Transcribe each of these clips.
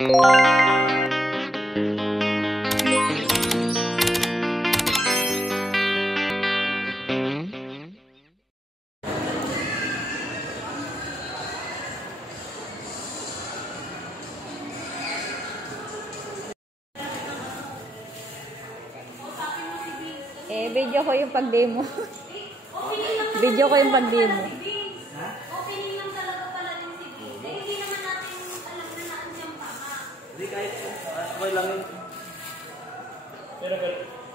Video ko yung pag-demo. Video ko yung pag-demo. Opening lang talaga pala din si Big. Hindi naman natin alam na naandyan pa nga. Hindi kahit okay lang yun. Pero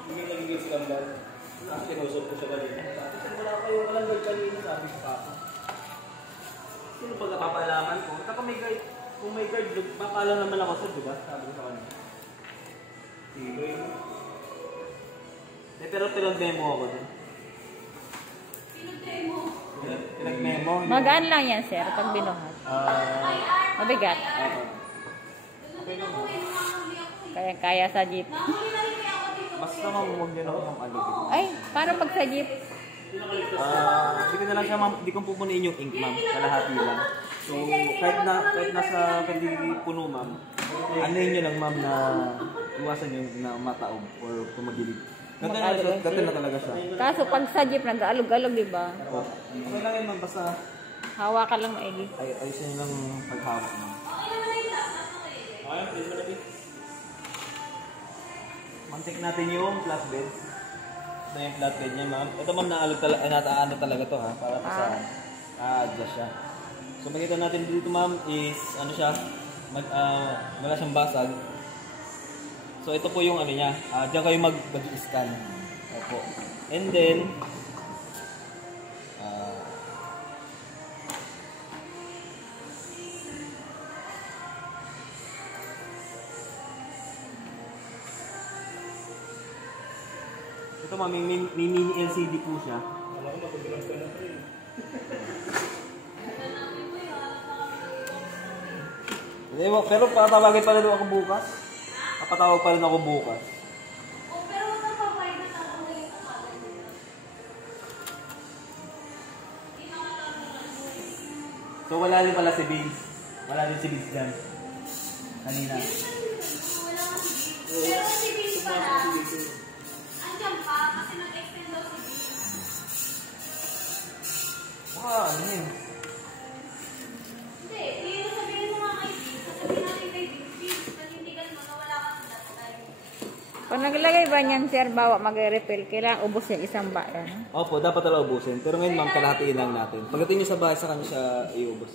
hindi nagigil si Kambal. Tinusok ko siya kanina. Sabi wala kayong walang kanina, sabi ko Papa. Sino pag napapaalaman ko? Kung may guard, baka lang naman ako sa diba? Sabi ko sa kanina. Sige. Pero pinag-demo ako din. Pinag-memo? Magaan lang yan, sir, pag binuhat. Mabigat. Kaya sa jeep. Basta mamumog din ako ng alibig. Ay, paano pag sa jeep? Hindi ko na lang siya, hindi kong pupunin yung ink, ma'am. Kalahati lang. So, kahit nasa hindi puno, ma'am, anuhin nyo lang, ma'am, na iwasan yung na mataob or tumagilid. Ganto na talaga siya. Kaso pag sa jeep, nag-aalog-alog, diba? Okay lang yun, ma'am. Basta hawakan lang maigi. ayusin nyo lang paghawak, ma'am. Mantik natin yung flatbed. Ito yung flatbed niya, ma'am. Ito, ma'am, nataano talaga to, ha? Para sa adjust siya. So, makita natin dito, ma'am, is, ano siya, wala siyang basag. So, ito po yung ano niya. Diyan kayo mag-scan. Opo. And then, ito ma'am, may mini LCD po siya. Wala ko matubilang ka na rin. Pero patawagin pa rin ako bukas. Papatawag pa rin ako bukas. Pero wag kang papayag na tao ngayon ang pala nila. So wala rin pala si Vince. Wala din si Vince dyan. Kanina. Wala nga si Big. Pero si Big pala, andyan pa kasi nag-extend daw si Big. Ano yun? Hindi, yung sabihin mo nga kay Big, sasabihin natin kay Big, nanindigan mo na wala kang datay. Pag naglagay ba niyan, sir, bawa mag-refill, kailangan ubos yung isang bayan. Opo, dapat talaga ubusin. Pero ngayon ma'am, kalahatiin lang natin. Pagdating nyo sa bahay, sa kanya siya iubos.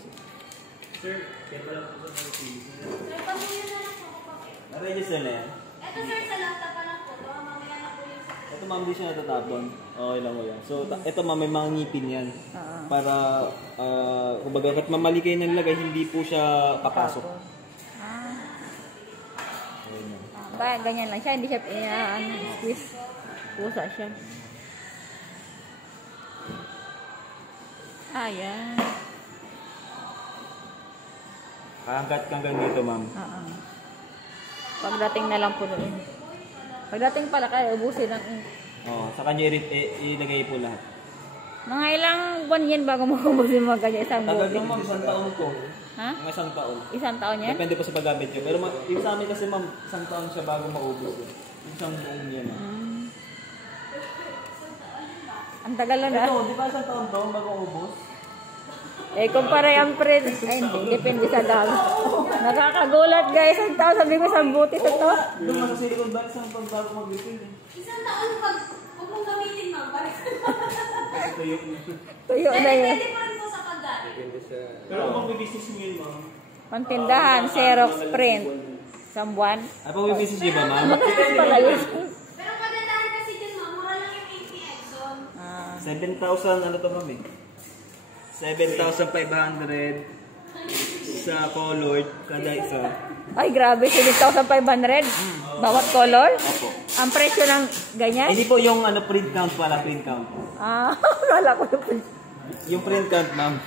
Sir, kaya pala po sa LCD. Sir, pamilya na lang po kapag. Na-register na yan? Ito sir, sa laptop pa lang po. Baka mamaya na po yung sa... Ito ma'am, di siya natatapon. Okay lang ko yan. So, ito ma'am, may mga ngipin yan. Para, kumbaga, kahit mamali kayo ng lagay, hindi po siya papasok. Kaya ganyan lang siya, hindi siya squeeze. Pusa siya. Ayan. Hanggang dito ma'am. Pagdating na lang po doon. Pagdating pala kayo, ubusin ng ink. Sa kanya ilagay po lahat. Mga ilang buwan yan bago maubusin mga ganyan isang Tagal buwan. lang ma'am, isang taon ko. Ha? Mga isang taon. Isang taon yan? Depende po sa paggamit nyo. Pero yung sa amin kasi ma'am, isang taon siya bago maubos. Isang buong yan. Ang tagal na na. Ito, di ba isang taon to bago maubos? Kumpara yung print. Ay, hindi. Depende sa dami. Nakakagulat guys. Ang tao sabi ko sa buti sa to. Doon nga sa Silicon Valley, isang taon bago mag-refill. Isang taon pag huwag mong gamitin ma'am. Tuyo na yun. Pwede pa rin po sa paggamit. Pero kung mag-business nyo yun ma'am? Pantindahan, Xerox, print. Isang buwan. Ay, pag-business nyo ba ma'am? Pala yun. Pero kagandahan kasi dyan ma'am, mura lang yung APX zone. 7,000 ano to ma'am eh? 7,500 sa colored kada isa. Ay, grabe. 7,500. Bawat color? Opo. Ang presyo ng ganyan? Hindi po yung ano print count pala, print count. Wala ko yung print. Yung print count ma'am.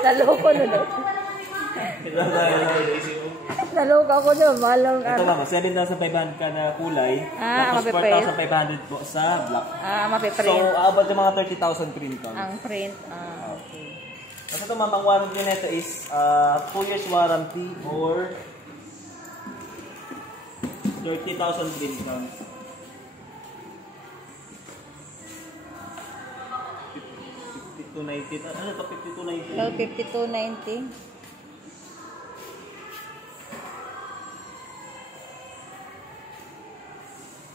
Naloko na doon. Naloko ko doon. Malang Ito ma'am, 7,500 kada kulay. Tapos 4,500 po sa black. mapiprint. So, abot yung mga 30,000 print count. Ang print. Okay. Kasi ito ma'am, ang warranty nito is 2 years warranty or 30,000 print counts. 5290. Ano to? 5290? Daw 5290.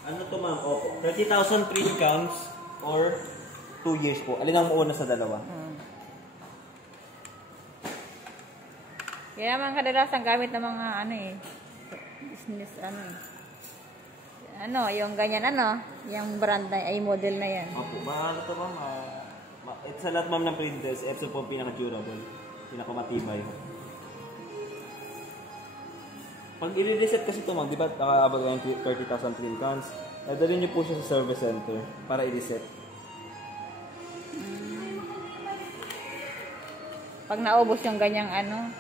Ano to ma'am? Opo. 30,000 print counts or 2 years po. Alin ang mauna sa dalawa? Kaya naman kadalasan gamit ng mga ano eh. Business ano eh. Ano, yung ganyan ano, yung brand na, ay model na yan. Opo. Ano to ma'am? Sa lahat ma'am ng printers, ito po ang pinaka-durable. Pinaka-matibay. Pag i-reset kasi ito ma'am, di ba nakaabag yung 30,000 print counts? Dadalhin niyo po siya sa service center para i-reset. Pag naubos yung ganyang ano.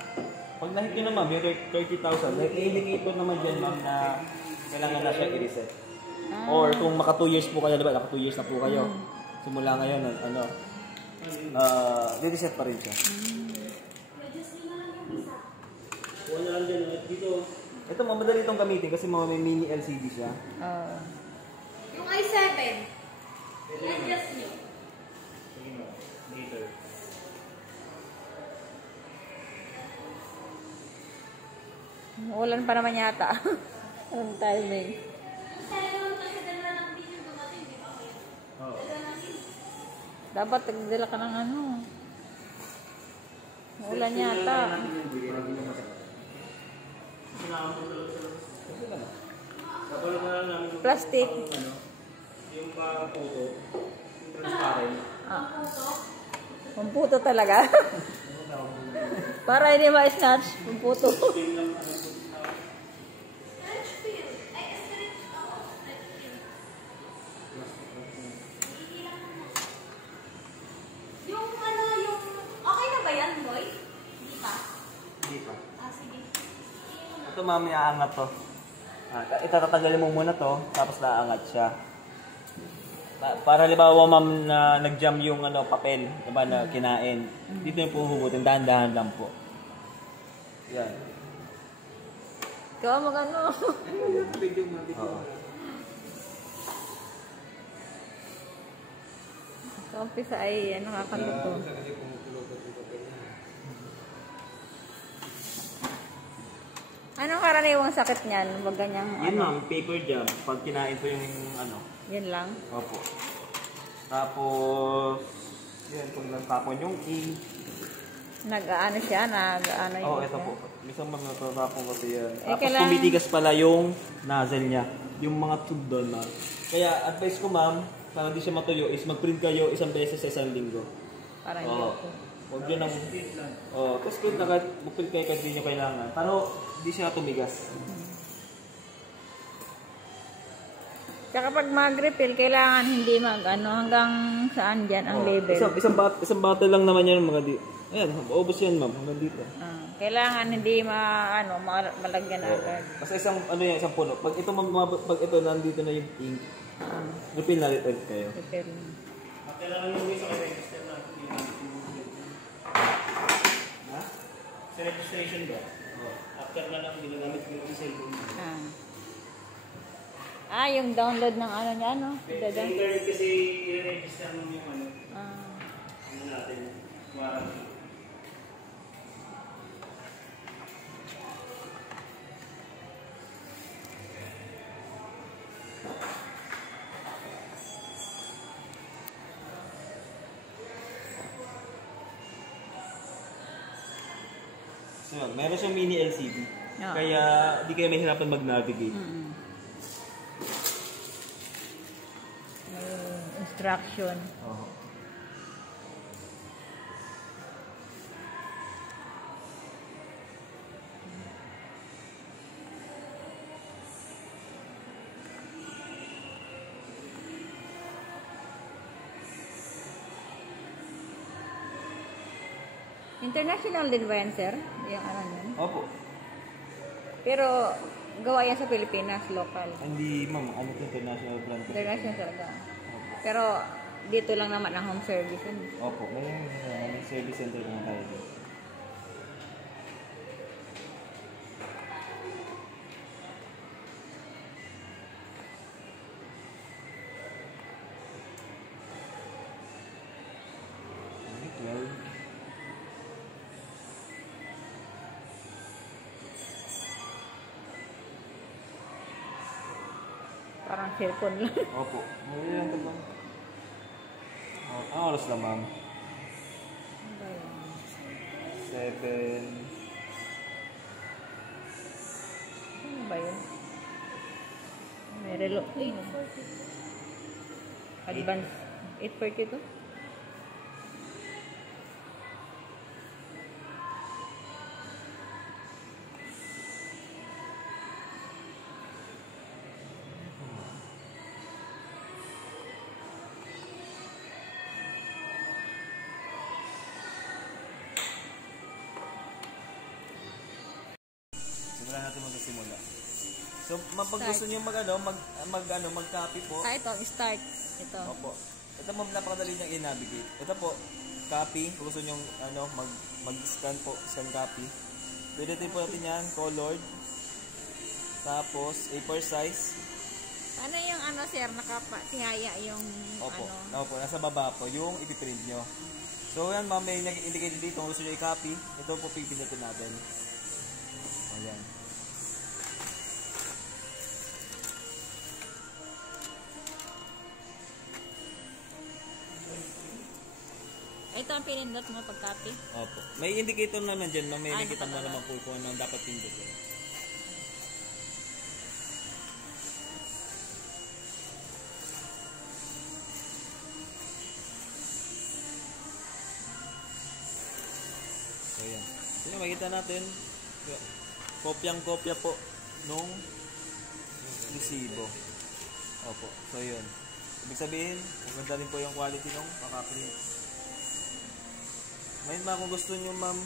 Pag nakikita nyo ma'am, yung 30,000, i-indicate naman dyan ma'am na kailangan na siya i-reset. Or kung maka 2 years po kayo, diba? Naka 2 years na po kayo. Simula ngayon, ano, i-reset pa rin siya. Kuha na lang dyan, dito. Ito, madali itong gamitin kasi mga may mini LCD siya. Yung i7, i-adjust nyo. Later. Ulan pa naman yata. Ang timing. Sana naman kasi dala lang din yung dumating, di ba kayo? Oo. Dala lang din. Dapat nagdala ka ng ano. Ulan yata. Plastic. Yung pa-photo, yung transparent. Pamputo talaga. Para hindi ma-snatch. Pamputo. Stretch film. Ay, stretch. Oo, stretch film. Yung ano, yung... Okay na ba yan, boy? Hindi pa? Hindi pa. Ah, sige. Ito ma'am, iaangat to. Itatanggalin mo muna to, tapos naaangat siya. Para halimbawa ma'am na nag-jam yung ano, papel, diba, na kinain. Dito yung puhugutin, dahan-dahan lang po. Yan. Ikaw mag-ano. Oo. Sa umpisa ay ano, kakaluto. Anong karaniwang sakit niyan? Wag ganyang Yun ano? ma'am, paper jam. Pag kinain po yung ano. Yun lang. Opo. Tapos, yan, kung natapon yung ink. Nag-ano siya, nag-ano yun. Oo, ito po. Minsan mga natapon kasi yan. Eh, Tapos kailangan- tumitigas pala yung nozzle niya. Yung mga tube doon, ma'am. Kaya advice ko ma'am, para hindi siya matuyo, is mag-print kayo isang beses sa isang linggo. Parang Oo. yun. Huwag yun ang... Oo, tapos print na kahit mag-print kayo kahit hindi nyo kailangan. Pero hindi siya tumigas. Tsaka pag mag-refill, kailangan hindi mag-ano, hanggang saan dyan ang label. Isang bottle lang naman yan mga di... Ayan, maubos yan ma'am, hanggang dito. Kailangan hindi malagyan agad. Kasi isang, ano yan, isang puno. Pag ito, pag ito nandito na yung ink, refill na refill kayo. Refill. Kailangan yung sa register na ha? Sa registration ba? After na lang ginagamit yung cellphone. Yung download ng ano niya, no? Sa internet kasi i-register mo yung ano. Ano natin, warranty. So, meron siyang mini LCD. Kaya di kayo mahirapan mag-navigate. Instruction. Oo. International din ba yan, sir? Yung ano yun? Opo. Pero gawa yan sa Pilipinas, local. Hindi, ma'am. Ano ito? International brand. International talaga. Pero dito lang naman ang home service yun. Opo. May service center naman tayo dito. Parang cellphone lang. Opo. Mali lang ito ma'am. Ang oras lang ma'am. Ano ba yun? 7. Ano ba yun? May relo. 8:42. Advance. 8:42? Simulan natin magsisimula. So, pag gusto niyo mag-copy po. Ito, start. Ito. Opo. Ito ma'am, napakadali niyang i-navigate. Ito po, copy. Kung gusto niyo mag-scan po, scan copy. Pwede din po natin yan, colored. Tapos, A4 size. Ano yung sir, nakapatihaya yung Opo. Opo, nasa baba po, yung ipiprint nyo. So, yan ma'am, may nag-indicate dito. Kung gusto niyo i-copy, ito po pipindutin natin. Ayan. Ito ang pinindot mo pag-copy. Opo. May indicator naman dyan, ma'am. May Ah, nakita mo nakatala. naman po kung ano ang dapat pindutin. So, yan. So, yan, makita natin. Kopyang-kopya po nung resibo. Opo. So, yun. Ibig sabihin, maganda din po yung quality nung makaprint. Ngayon, ma'am, kung gusto nyo, ma'am,